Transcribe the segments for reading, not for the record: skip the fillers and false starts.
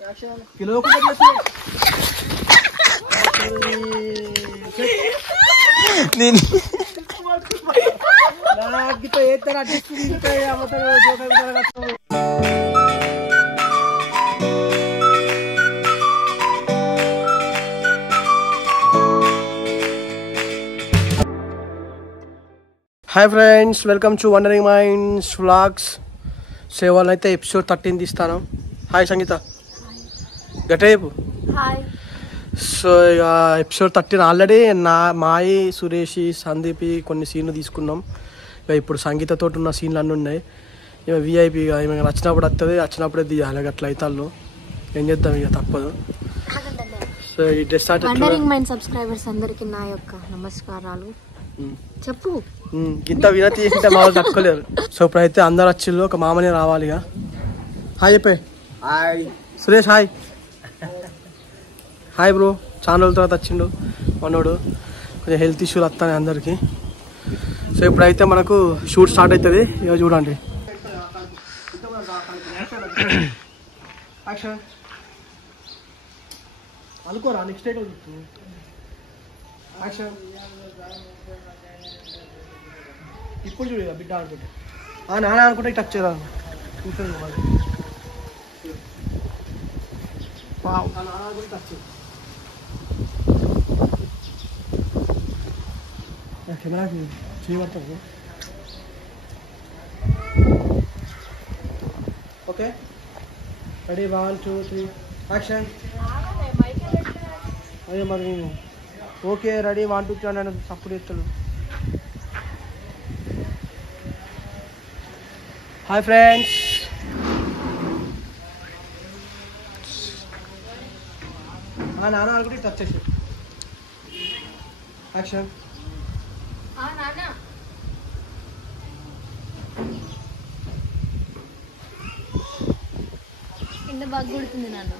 Kilo hi friends, welcome to wondering minds vlogs. సేవలు అయితే episode 13 తీస్తాను. హాయ్ సంగీత, గట్టేపు. Hi. So ఇక ఎపిసోడ్ 13 ఆల్రెడీ మాయి, సురేషి, సందీపి కొన్ని సీన్లు తీసుకున్నాం. ఇక ఇప్పుడు సంగీతతో ఉన్న సీన్లు అన్నీ ఉన్నాయి. ఇక విఐపి ఇక నచ్చినప్పుడు వస్తుంది, వచ్చినప్పుడే తీయాలి. అట్లా అవుతాళ్ళు ఏం చేద్దాం, ఇక తప్పదు. సో ఈ డ్రెస్ వండరింగ్ మైండ్ సబ్స్క్రైబర్స్ అందరికి నా యొక్క నమస్కారాలు. చెప్పు. ఇంత వినతి చేసింటే మా వాళ్ళు తట్టుకోలేరు. సో ఇప్పుడైతే అందరు వచ్చిళ్ళు, ఒక మామనే రావాలి. ఇక హాయ్ చెప్పే. Hi Suresh. Hi hi bro. చాలా రోజుల తర్వాత వచ్చిండు మనోడు. కొంచెం హెల్త్ ఇష్యూలు వస్తాయి అందరికి. సో ఇప్పుడైతే మనకు షూట్ స్టార్ట్ అవుతుంది. ఇక చూడండి. అనుకోరా నెక్స్ట్ డే యాక్షన్. ఇప్పుడు చూడు బిడ్డ అనుకుంటే నాన్న అనుకుంటే టచ్ చేయరా. కెమెరాకి చేయబడుతుంది. Okay ready, 1 2 3 action. అదే మరి ఓకే రెడీ 1 2 3 అని సపోర్ట్ చేస్తాడు. Hi friends. నాన్న అనుకుంటే టచ్ చేసి యాక్షన్. ఎంత బాగా కొడుతుంది నాన్న.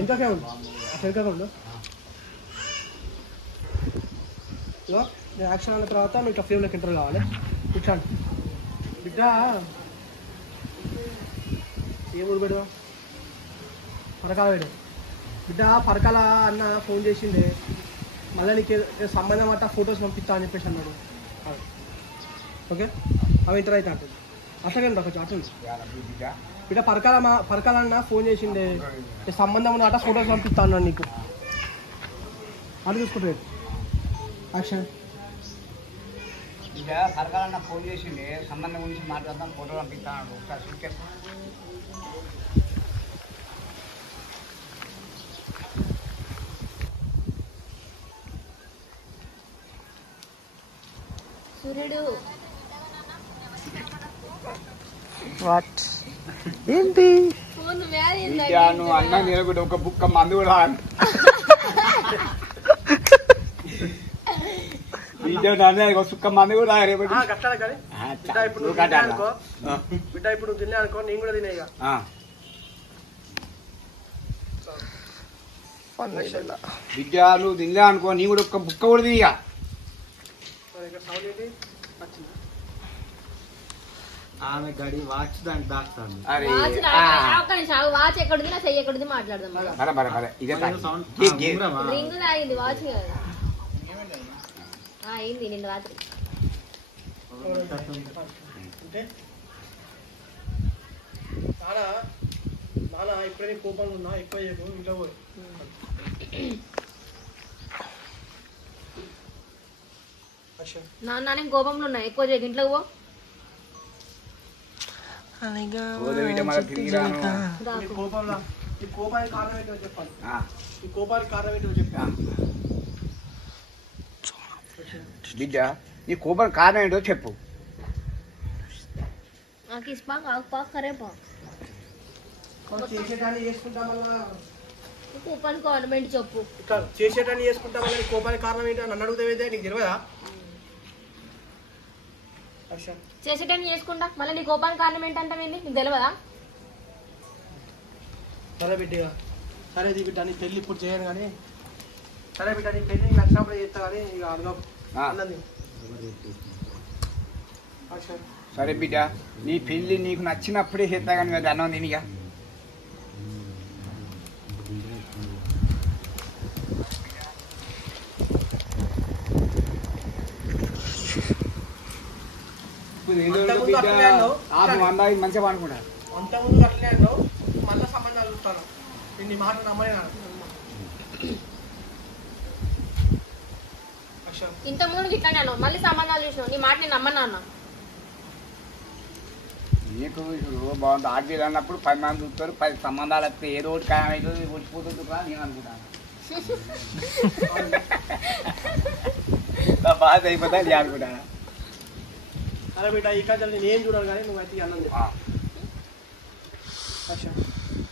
ఎంతకే ఉండు అసలుగా ఉండు. నేను యాక్షన్ అన్న తర్వాత నువ్వు ఇట్లా ఫ్రేమ్లోకి ఎంటర్ కావాలి. కూర్చోండి బిడ్డ. ఏం ఊరు పెడు? పరకాల పెడు బిడ్డ. పరకాల అన్న ఫోన్ చేసిండే, మళ్ళీ నీకు సంబంధం అట్ట ఫొటోస్ పంపిస్తా అని చెప్పేసి అన్నాడు. ఓకే అవి ఇంటర్ అయితే అంటుంది. అట్లాగే కొంచెం అట్లా బిడ్డ. పరకాల అన్న ఫోన్ చేసిండే, సంబంధం ఉన్న అట్ట ఫొటోస్ పంపిస్తా అన్నాడు నీకు. అది చూసుకుంటాడు. యాక్షన్. సరకాలన్న ఫోన్ చేసిండే, సంబంధం గురించి మాట్లాడదాం, ఫోటో పంపిస్తాను. ఒకసారి సూట్కేస్. సూర్యుడు వాట్ ఏంటి నువ్వు అన్న నిలబడి ఒక బుక్క మందు కూడా సుక్క మంది కూడా బిడ్డ. ఇప్పుడు తిన్నా అనుకో, నేను కూడా తినే. బిడ్డ నువ్వు తినలే అనుకో, నీ కూడా ఒక్క బుక్క కూడా తినిగా. ఆమె గడి వాచ్ దానికి దాస్తాను. వాచ్ ఎక్కడుంది, నా చెయ్యి ఎక్కడుంది మాట్లాడదాం. రింగ్ తాగింది, వాచ్ కదా అయింది నిన్న రాత్రి. నాన్న ఇప్పుడే కోపంగా ఉన్నా, ఎక్కువ ఇంట్లో పోయి. నాన్న నేను కోపంలో ఉన్నా, ఎక్కువ చేయకు, ఇంట్లోకి పో. కోపానికి కారణం ఏంటో చెప్పాలి. ఈ కోపానికి కారణం ఏంటో చెప్పా. బిడ్డ నీ కోపానికి కారణం ఏంటో చెప్పు. చేసేటాన్ని చేసుకుంటా మళ్ళీ కోపానికి గవర్నమెంట్ చెప్పు. చేసేటాన్ని చేసుకుంటా మళ్ళీ కోపానికి కారణం ఏంటో నన్ను అడుగుతావేదే, నీకు తెలియదా? చేసేటాన్ని చేసుకుంటా మళ్ళీ నీ కోపానికి కారణం ఏంటంటే నీకు తెలియదా? సరే బిడ్డగా, సరే ఇది బిడ్డ, నీ పెళ్ళి ఇప్పుడు చేయను కానీ. సరే బిడ్డ, నీ పెళ్ళి నచ్చినప్పుడే చేస్తా కానీ ఇక అడగ. సరే బిడ్డ నీ పెళ్ళి నీకు నచ్చినప్పుడే చేస్తా కానీ కదా అన్నం తినిగా మంచిగా అనుకుంటా అంతకుముందు అట్లనే అన్నావు మళ్ళీ సంబంధాలు చూస్తాను నేను నీ మాట నమ్మలే. ఇంత ముందు ఇట్లానే అన్నావు మళ్ళీ సంబంధాలు చూసినావు నీ మాట నేను నమ్మన్నా అన్నా. నీకు బాగుంది ఆర్డీలు అన్నప్పుడు 10 మంది చూస్తారు 10 సంబంధాలు వస్తే ఏదో ఒకటి ఖాయం అవుతుంది ఓడిపోతుంది కూడా నేను అనుకుంటాను. బాధ అయిపోతా నేను అనుకుంటాను. అరే బిడ్డ ఈ కథలు నేను ఏం చూడాలి కానీ నువ్వైతే అన్నం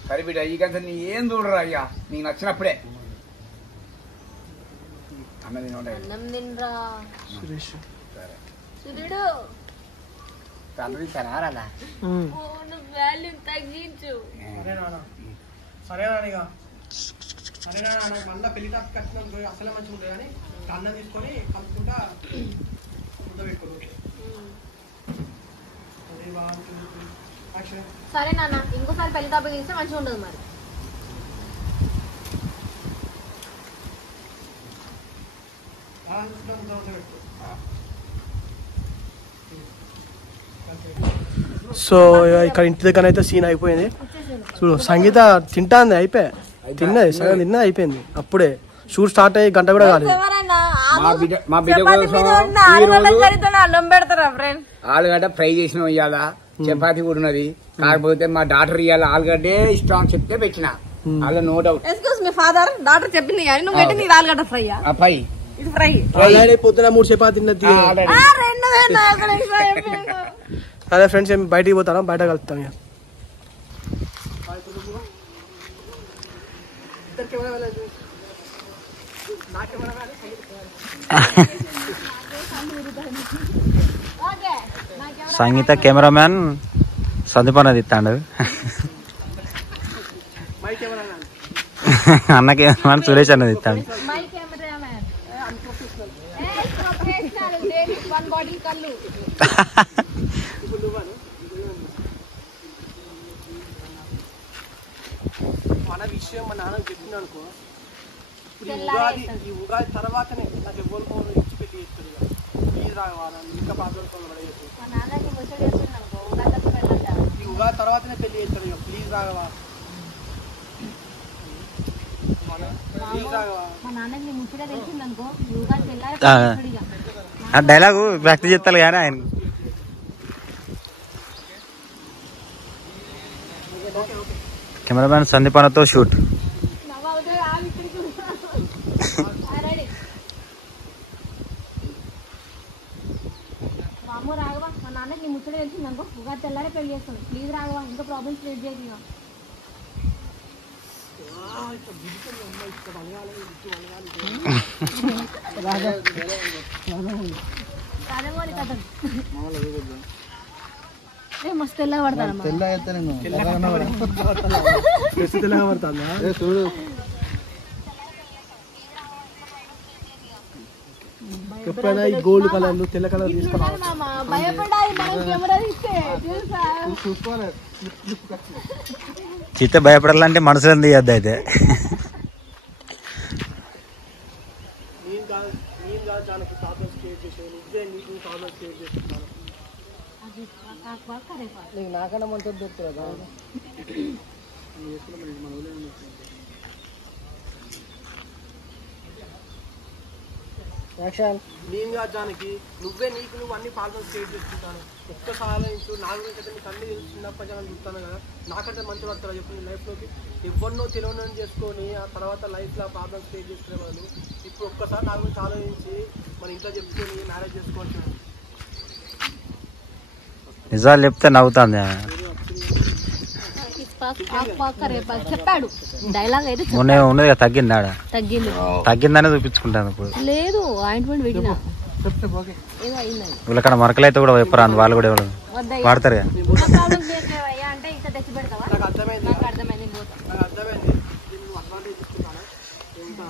సరే బిడ్డ ఈ కథ నీ ఏం చూడరా అయ్యా నీకు నచ్చినప్పుడే అన్నం తినరా సురేష్. సుధుడు తండ్రి తనారా వాల్యూమ్ తగ్గించు. సరే నాన్న సరే నాన్న సరే నాన్న నాకు మళ్ళీ పెళ్లి టాపిక్ వచ్చినందుకు అసలే మంచిగా ఉంటుంది కానీ అన్నం తీసుకొని కలుపుకుంటా ముద్ద పెట్టుకోరు. సరే నాన్న ఇంకోసారి పెళ్లి టాపిక్ తీస్తే మంచిగా ఉండదు మరి. సో ఇక్కడ ఇంటి దగ్గర అయితే సీన్ అయిపోయింది చూడు. సంగీత తింటాంది అయిపోయి తిన్నది సగం తిన్నది అయిపోయింది అప్పుడే. షూట్ స్టార్ట్ అయ్యి గంట కూడా కాలేదు. ఆలుగడ్డ ఫ్రై చేసిన ఇవాళ చపాతి కూడా ఉన్నది. కాకపోతే మా డాక్టర్ ఇవాళ ఆలుగడ్డే ఇష్టం అని చెప్తే పెట్టిన అలా నో డౌట్. మీ ఫాదర్ డాక్టర్ చెప్పింది కానీ నువ్వు పెట్టింది ఆలుగడ్డ ఫ్రై ఫ్రై పొద్దున 3 చపాతి తిన్నది. అదే ఫ్రెండ్స్ ఏమి బయటికి పోతారా బయట కలుపుతాం ఇక. సంగీత కెమెరామ్యాన్ సందీప్ అన్నది ఇస్తాడు. అన్న కెమెరామ్యాన్ సురేష్ అన్నది ఇస్తాడు. మన విషయం మా నాన్న చెప్పింది అనుకో ఈ ఉగాది తర్వాతనే నాకు ఎవరు ఇచ్చి పెళ్లి చేస్తారు. ప్లీజ్ రావాలా ఇంకా ఈ ఉగాది తర్వాతనే పెళ్లి చేస్తారు. ఇక ప్లీజ్ రాగవా ప్లీజ్ రాగవా. ఆ డైలాగు వ్యక్తి చెప్తారు కానీ ఆయన కెమెరామ్యాన్ సందీప్ అన్నతో షూట్. మామూలు రాఘవా మా నాన్నకి నీ ముచ్చట తెలిసింది అనుకో ఉగాది తెల్లారే పెళ్లి చేస్తాను. ప్లీజ్ రాఘవా ఇంకా ప్రాబ్లమ్స్ క్రియేట్ చేయదు. మస్తు తెల్లగా పడతాను చూడు. ఎప్పుడైనా ఈ గోల్డ్ కలర్లు తెల్ల కలర్ తీసుకురావాలి. చిత్త భయపడాలంటే మనసులో తీయద్దు అయితే. నాకన్నా మంచిగా దొరుకుతుందా? నేను జానికి నువ్వే నీకు నువ్వు అన్ని పాల్గొని స్టేట్ చేసుకుంటాను. ఒక్కసారి నా గురించి నీకు అన్ని తెలిసి చిన్నప్పటి నుంచి చూస్తాను కదా. నాకంటే మంచి పడతారా చెప్పు నీ లైఫ్లోకి. ఎవరినో తెలియని చేసుకొని ఆ తర్వాత లైఫ్లో ప్రాబ్లమ్స్ క్రియేట్ చేసుకునే వాళ్ళు ఇప్పుడు ఒక్కసారి నా గురించి ఆలోచించి మన ఇంట్లో చెప్పుకొని మ్యారేజ్ చేసుకోవచ్చు. నిజాలు చెప్తే నవ్వుతాంది. చెప్పాడు డైలాగ్ అయితే ఉన్నది తగ్గింది. ఆడ తగ్గిందనే చూపించుకుంటాను ఇప్పుడు. లేదు ఆయింట్మెంట్ పెట్టినా వీళ్ళక్కడ మరకలు అయితే కూడా చెప్పరా వాళ్ళు కూడా ఎవరు వాడతారు. అంటే ఇంకా తెచ్చి పెడతావా?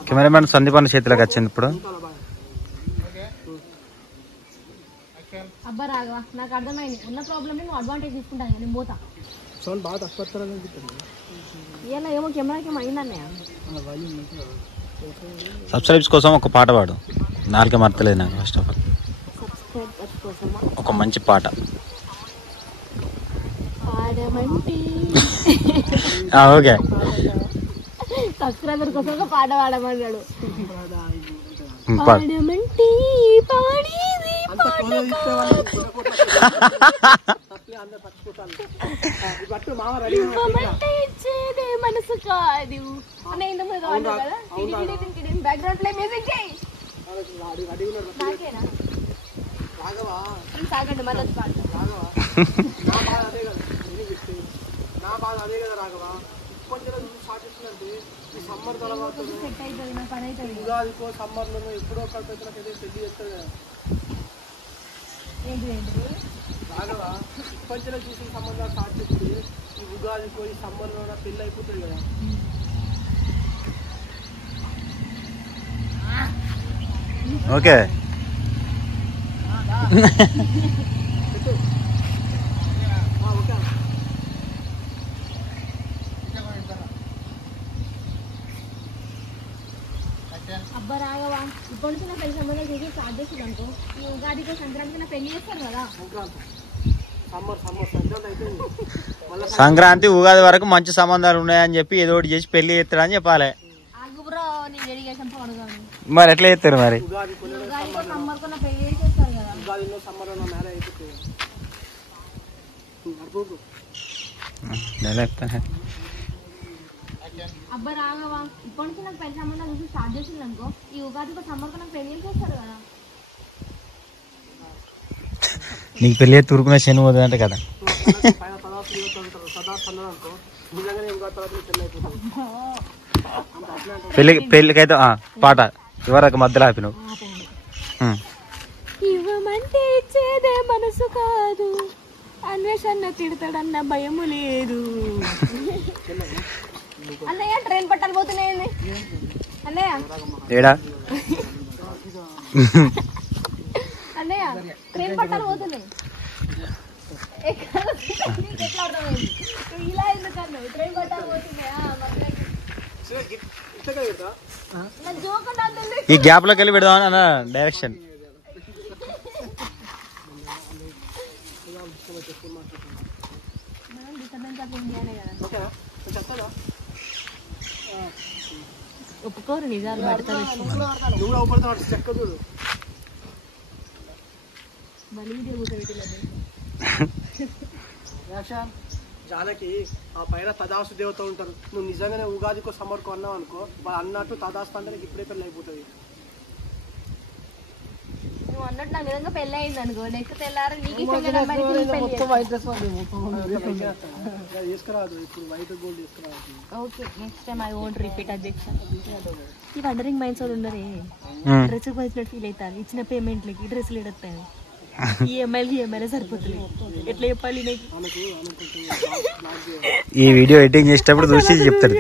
కెమెరామెన్ సందీప్ అన్న చేతిలోకి వచ్చింది ఇప్పుడు. అబ్బా రాఘవా నాకు అర్థమైంది ఉన్న ప్రాబ్లమ్ నువ్వు అడ్వాంటేజ్ తీసుకుంటాను నేను పోతా సౌండ్ బాగా తక్కువ వస్తారని అనిపిస్తుంది ఇలా ఏమో కెమెరాకి ఏమో అయిందన్నయ్య సబ్స్క్రైబ్స్ కోసం ఒక పాట పాడు. నాలుగే మర్తలేదు నాకు ఫస్ట్ ఆఫ్ ఆల్. సబ్స్క్రైబర్స్ కోసమా ఒక మంచి పాట. పాడమంటే ఓకే. సబ్స్క్రైబర్ కోసం ఒక పాట పాడమన్నాడు. పాడమంటే పాడేది ఇవ్వమంటే ఇచ్చేదే మనసు కాదు అనే ఇంత ముందు అన్నావు కదా. బ్యాక్గ్రౌండ్ లో మ్యూజిక్ చేయి. నాకేనా సాగండి మళ్ళీ పాట. నా బాధ అదే కదా రాఘవ. కొంచెం స్టార్ట్ చేస్తుందంటే ఈ సమ్మర్ తర్వాత సెట్ అవుతుంది నా పని అవుతుంది. ఉగాదికో సమ్మర్లోనో ఎప్పుడో ఒకటి నాకు ఏదో పెళ్లి చేస్తారు కదా ఏంటి రాఘవ. కొంచెం చూసి సంబంధాలు స్టార్ట్ చేస్తే ఈ ఉగాదికో ఈ సమ్మర్లో పెళ్ళి అయిపోతుంది కదా. ఓకే. అబ్బా రాఘవా ఇప్పటి నుంచి నా పెళ్లి సంబంధాలు చేసి స్టార్ట్ చేసింది అనుకో ఈ ఉగాదికి సంక్రాంతికి నా పెళ్లి చేస్తారు కదా. సంక్రాంతి అయిపోయింది. సంక్రాంతి ఉగాది వరకు మంచి సంబంధాలు ఉన్నాయని చెప్పి ఏదో ఒకటి చేసి పెళ్లి చేస్తారని చెప్పాలి. ఆగుబ్రో నీ డెడికేషన్ పడగాను. మరి ఎట్లా చేస్తారు మరి? ఉగాదికి సమ్మర్కు నా పెళ్లి చేసేస్తారు కదా. ఉగాదిలో సమ్మర్లో మ్యారేజ్ అయిపోతుంది. అబ్బా రాఘవా ఇప్పటి నుంచి నాకు పెళ్లి సంబంధాలు చూసి స్టార్ట్ చేసింది అనుకో ఈ ఉగాదికి సమ్మర్కు నాకు పెళ్లి చేస్తారు కదా. నీకు పెళ్లి తూరుకున్న శని పోతుంది అంటే కదా. పైన సదా అనుకో నిజంగానే ఉగాది తర్వాత పెళ్ళి అయిపోతుంది. పెళ్ళికైతే పాట ఇవరకు మధ్యలో ఆపినావు. ఇవ్వమంటే ఇచ్చేదే మనసు కాదు అన్వేషణ తిడతాడన్న భయము లేదు. అన్నయ్య ట్రైన్ పట్టాలి పోతున్నాయండి అన్నయ్య. ఏడా అన్నయ్య ట్రైన్ పట్టాలి పోతున్నాయి. ఇలా ఎందుకన్నావు ట్రైన్ పట్టాలి పోతున్నాయా? జోక్ అంటే ఈ గ్యాప్ లోకి వెళ్ళి పెడదామని అన్న డైరెక్షన్. ఒప్పుకోరు నిజాలు పడతారు. జాలకి ఆ పైన తదాస్తు దేవత ఉంటారు. నువ్వు నిజంగానే ఉగాదికో సమ్మర్కో అన్నావు అనుకో వాళ్ళు అన్నట్టు తదాస్తు అంటే నీకు ఇప్పుడే పెళ్ళి అయిపోతుంది. నువ్వు అన్నట్టు నా విధంగా పెళ్ళి అయింది అనుకో నెక్స్ట్ తెల్లారు నీకు తీసుకురాదు. ఇప్పుడు వైట్ గోల్డ్ తీసుకురాదు. Okay next time I won't repeat అధ్యక్ష. ఈ వండరింగ్ మైండ్స్ వాళ్ళు ఉండరే డ్రెస్ వచ్చినట్టు ఫీల్ అవుతారు. ఇచ్చిన పేమెంట్లకి డ్రెస్సులు ఎడతాయి. ఈఎంఐలు సరిపోతుంది. ఎట్లా చెప్పాలి నీకు? ఈ వీడియో ఎడిటింగ్ చేసేటప్పుడు చూసి చెప్తారు.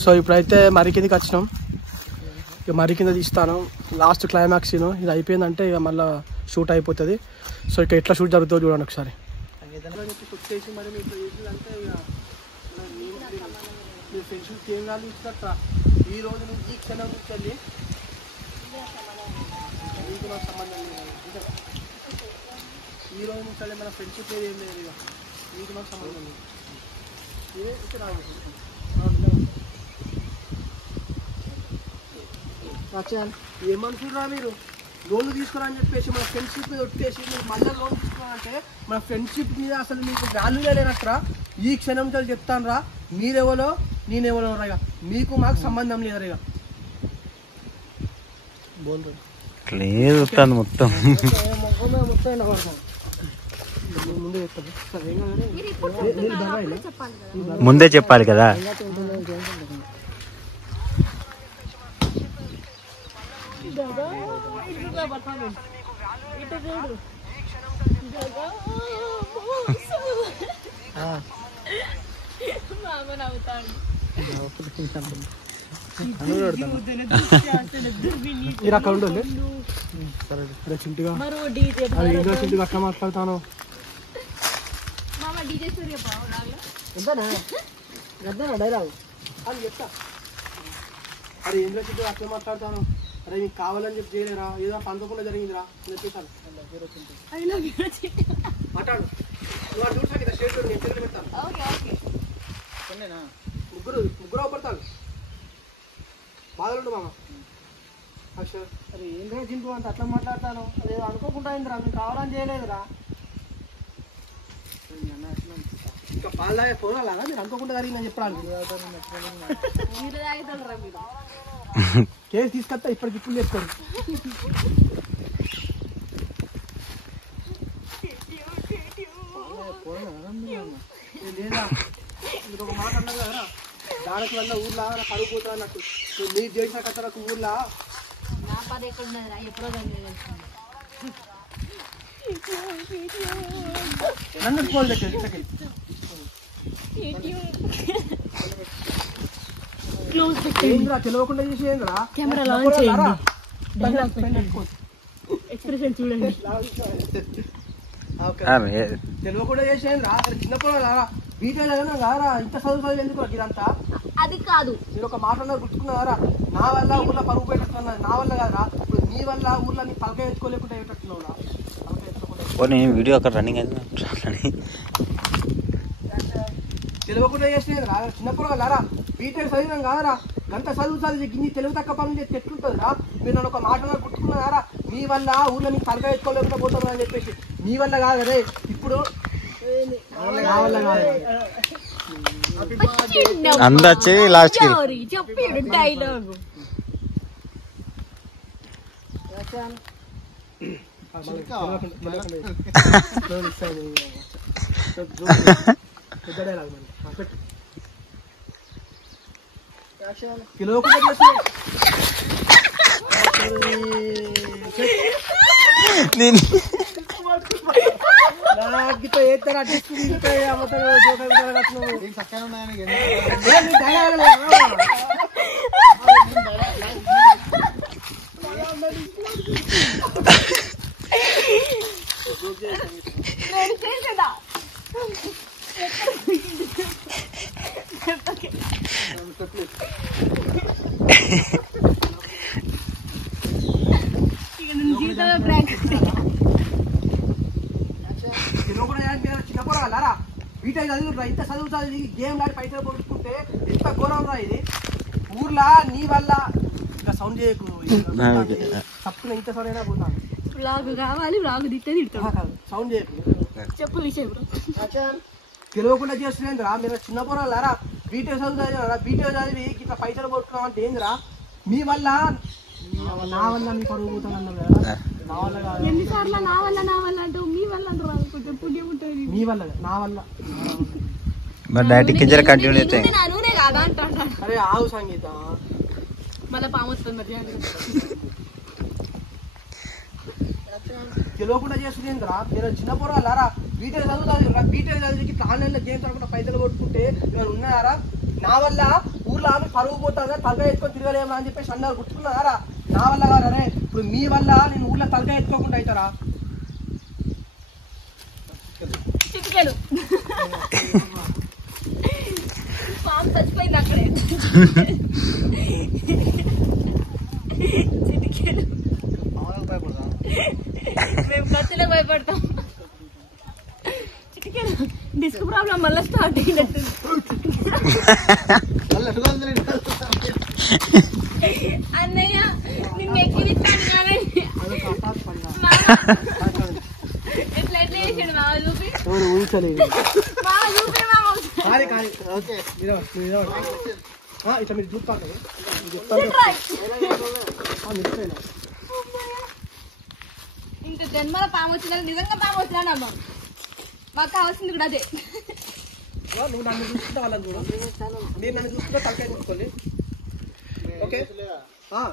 సో ఇప్పుడైతే మరి కిందకి వచ్చినాం. ఇక మరి కింద తీస్తాను. లాస్ట్ క్లైమాక్స్ ఇది అయిపోయిందంటే ఇక మళ్ళీ షూట్ అయిపోతుంది. సో ఇక ఎట్లా షూట్ జరుగుతుందో చూడండి ఒకసారి. షూట్ చేసి మరి మీరు చేసిందంటే ఇక మీరు ఫ్రెండ్షిప్ ఏం కాదు ఇచ్చినట్ట. ఈ రోజు నుంచి ఈ క్షణం నుంచి వెళ్ళి మీకు నాకు సంబంధం లేదు. ఈ రోజు నుంచి వెళ్ళి మన ఫ్రెండ్షిప్ ఏం లేదు. ఇక మీకు నాకు సంబంధం లేదు. ఏమనుకుంటున్నా మీరు? లోన్లు తీసుకురా అని చెప్పేసి మన ఫ్రెండ్షిప్ మీద ఒట్టేసి మీరు మళ్ళీ లోన్ తీసుకున్నారంటే మన ఫ్రెండ్షిప్ మీద అసలు మీకు వాల్యూ లేనట్రా. ఈ క్షణం చెప్తాను రా, మీరెవరో నేనెవరో రా. మీకు మాకు సంబంధం లేదు. ఇక లేదు మొత్తం ముందే చెప్పాలి కదా. ఇటు చూడు మామ నవ్వుతాడు. మీరు అక్కడ ఉండండి. సరే రే చింటిగా అది ఇంట్లో చింటిగా అట్లా మాట్లాడతాను. ఎంతనా ఎంతనా డైలాగ్ అని చెప్తా. అరే ఇంట్లో చింటిగా అట్లా మాట్లాడతాను. అరే మీకు కావాలని చెప్పి చేయలేరా, ఏదో పంతకుండా జరిగిందిరా చెప్పేసాను. మాట్లాడు నువ్వు చూసాను కదా స్టేట్ నేను చెల్లెలు పెడతాను. ముగ్గురు పడతాను బాధలుండు మామ. అక్షర్ అరే ఏంద్రా చింటూ అంటే అట్లా మాట్లాడతాను. అదే అనుకోకుండా అయిందిరా, మీకు కావాలని చేయలేదురా. ఇంకా పాలు తాగే పోరాలాగా మీరు అనుకోకుండా జరిగిందని చెప్పడానికి కేసు తీసుకొస్తా ఇప్పటికి ఇప్పుడు చెప్తారు. లేదా మీరు ఒక మాట అన్నారు కదా, దానికి వల్ల ఊర్లో కరువు పోతా అన్నట్టు. మీరు చేసిన కథలకు ఊర్లో నా పది ఎక్కడ ఉన్నదిరా, ఎప్పుడో నన్ను ఫోన్ పెట్టేది ఏంద్రా తెలియకుండా చేసి ఏంద్రా కెమెరా లాంచ్ చేయండి. ఎక్స్ప్రెషన్ చూడండి. తెలియకుండా చేసేంద్రా చిన్నప్పుడు బీటెక్ చదివినా కారా ఇంత చదువు ఎందుకు ఇదంతా. అది కాదు మీరు ఒక మాట గుర్తుకున్నారా, నా వల్ల ఊర్లో పరుగు పెట్టేస్తున్నా, నా వల్ల కాదురా. ఇప్పుడు నీ వల్ల ఊర్లో నీ తలకాయ ఎత్తుకోలేకుండా ఏటట్టున్నావురా. వీడియో అక్కడ రన్నింగ్ అయింది. తెలియకుండా చేసేదిరా చిన్నప్పుడు వాళ్ళరా బీటెక్ చదివినాం కాదరా, గంట చదివి గిన్ని తెలుగు తక్కువ పనులు చేస్తే ఎట్లుంటుందిరా. మీరు నన్ను ఒక మాట గుర్తుకున్నారా, మీ వల్ల ఊర్లో మీకు తలకాయ ఎత్తుకోలేకుండా పోతున్నా అని చెప్పేసి. మీ వల్ల కాదు అదే ఇప్పుడు నా వల్ల కాదు. అందచ్చి లాస్ట్ చెప్పాడు డైలాగ్. చిన్నపోరాలారా బీటెక్ చదువురా, ఇంత చదువు చదివి గేమ్ లాడి పైసలు పొడుచుకుంటే ఎంత ఘోరం రా ఇది. ఊర్లో నీ వల్ల ఇంకా సౌండ్ చేయకు, తప్పున ఇంత సౌండ్ అయినా పోతాను. వ్లాగ్ కావాలి, వ్లాగ్ తిట్టే తిడతాం. సౌండ్ చేయకు, చెప్పు విషయం. తెలియకుండా చేస్తుందిరా. మీరు చిన్నపోరాలారా బీటెక్ చదువు చదివినారా, బీటెక్ చదివి ఇట్లా పైసలు పొడుచుకున్నాం అంటే ఏందిరా. మీ వల్ల నా వల్ల మీ పరుగు పోతాను కదా, నా వల్ల కాదు. ఎన్నిసార్లు నా వల్ల అంటూ మీ వల్ల అంటారు, కొంచెం పుణ్యం ఉంటుంది. మీ వల్ల నా వల్ల అరే ఆవు సంగీత మళ్ళీ పామొస్తుంది. తెలియకుండా చేస్తుందిరా. మీరు చిన్నపోరాలారా బీటెక్ చదువుతారా, బీటెక్ చదివికి ఆన్లైన్లో గేమ్స్ ఆడకుండా పైసలు కొట్టుకుంటే ఇవాళ ఉన్నారా. నా వల్ల ఊర్లో ఆమె పరుగు పోతాగా తలకాయ ఎత్తుకొని తిరగలేమా అని చెప్పేసి అన్నారు, గుర్తుకున్నారా. నా వల్ల కాదరే, ఇప్పుడు మీ వల్ల నేను ఊర్లో తలకాయ ఎత్తుకోకుండా అవుతారా. చిటికెలు పాము చచ్చిపోయింది అక్కడే. చిటికెలు మేము కత్తిలకు భయపడతాం. చిటికెలు డిస్క్ ప్రాబ్లం మళ్ళీ స్టార్ట్ అయినట్టు. అన్నయ్య నిన్ను ఎక్కిరిస్తాను కానీ ఎట్లా చేసాడు మామ చూపి. ఊహించలేదు మామ చూపి మామ. ఇట్లా మీరు చూస్తాను ఇంత జన్మల పాము వచ్చినా నిజంగా పాము వచ్చినానమ్మ. మాకు కావాల్సింది కూడా అదే. నువ్వు నన్ను చూసుకుంటే వాళ్ళని చూడు, నేను నన్ను చూసుకుంటే తలకాయ తిప్పుకోవాలి. ఓకే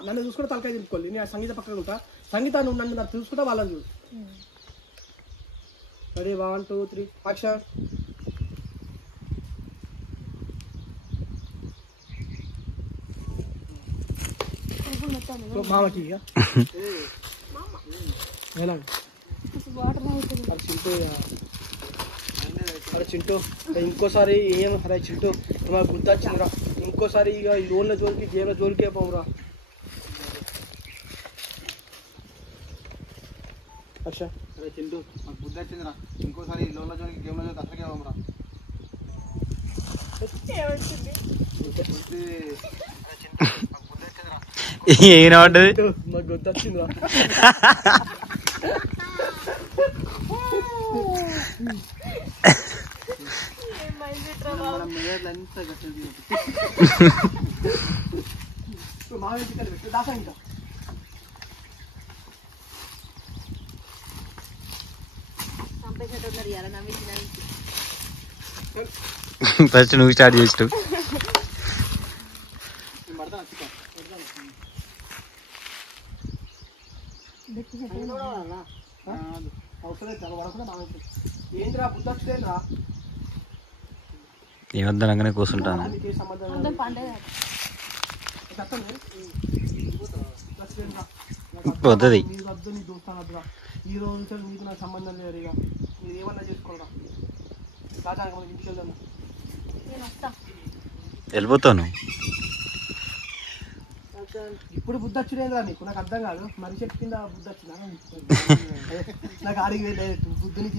నన్ను చూసుకుంటే తలకాయ తిప్పుకోవాలి. నేను సంగీత పక్కన ఉంటా. సంగీత నువ్వు నన్ను చూసుకుంటే వాళ్ళని చూడు. Ready 1 2 3 action. మామకి ఇక అరే చింటూ ఇంకోసారి ఏం అరే చింటూ మాకు గుర్తొచ్చిందిరా. ఇంకోసారి ఇక ఈ లోన్ల జోలికి గేమ్ల జోలికే పోవురా. అక్ష అరే చింటూ మాకు బుద్ధి వచ్చిందిరా, ఇంకోసారి లోన్ల జోలికి గేమ్ల జోలికి అసలుకే పోమరా. ఏనాడు మాకు గుర్తొచ్చిందిరా. మా ఇంటికి పెట్టు దాకా ఇంకా ఫస్ట్ నువ్వు స్టార్ట్ చేస్తూ ఏంద్రా బుద్ధొచ్చులేదురా. ఏమద్దనగానే కూర్చుంటాను. పోతుంది ఈ రోజు నుంచి మీకు నాకు సంబంధం లేదు. ఇక మీరు ఏమన్నా చేసుకోరా. రాజా ఇంటికి వెళ్దాం. వెళ్ళిపోతాను. ఇప్పుడు బుద్ధి వచ్చిందేంద్రా నీకు? నాకు అర్థం కాదు. మరి చెట్టు కింద బుద్ధి వచ్చిందా నాకు? అడిగి వెళ్ళలేదు బుద్ధిని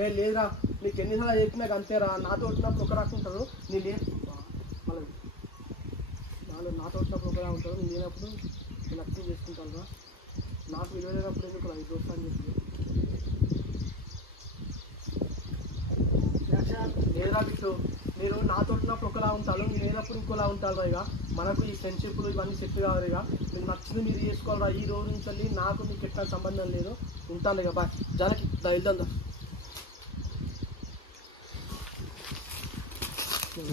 ఏ లేదురా. నీకు ఎన్నిసార్లు చెప్పినాక అంతేరా. నాతో వచ్చినప్పుడు ఒక రాకుంటారు, నీ లేదు మళ్ళీ నాతో వచ్చినప్పుడు ఒకలా ఉంటారు, నేను లేనప్పుడు నేను అర్థం చేసుకుంటాను రా. నాకు విలువ లేనప్పుడు ఎందుకు రా ఈ దోస్తా అని చెప్పి. లేదురా గిట్టు, మీరు నాతో ఉన్నప్పుడు ఒకలా ఉంటారు, నేను లేనప్పుడు ఇంకోలా ఉంటారు రా. ఇక మనకు ఈ ఫ్రెండ్షిప్లు ఇవన్నీ సెట్ కావాలి. ఇక మీకు నచ్చింది మీరు చేసుకోవాలరా. ఈ రోజు నుంచి వెళ్ళి నాకు మీకు ఎట్లా సంబంధం లేదు. ఉంటాను ఇక బాయ్. జనకి వెళ్దాం.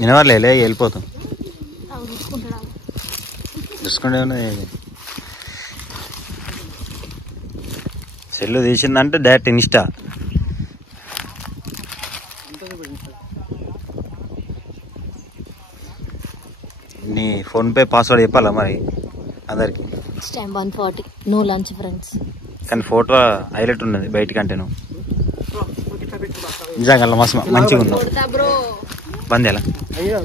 వినవాలే వెళ్ళిపోతాం. చూసుకుంటే ఉన్నది సెల్లు తీసిందంటే డైరెక్ట్ ఇన్స్టా. నీ ఫోన్పే పాస్వర్డ్ చెప్పాలా మరి అందరికి? 140 నో లంచ్ ఫ్రెండ్స్. కానీ ఫోటో హైలైట్ ఉన్నది బయటికంటే. నువ్వు నిజంగా మస్తు మంచిగా ఉన్నావు. బంద్ ఎలా అయ్యా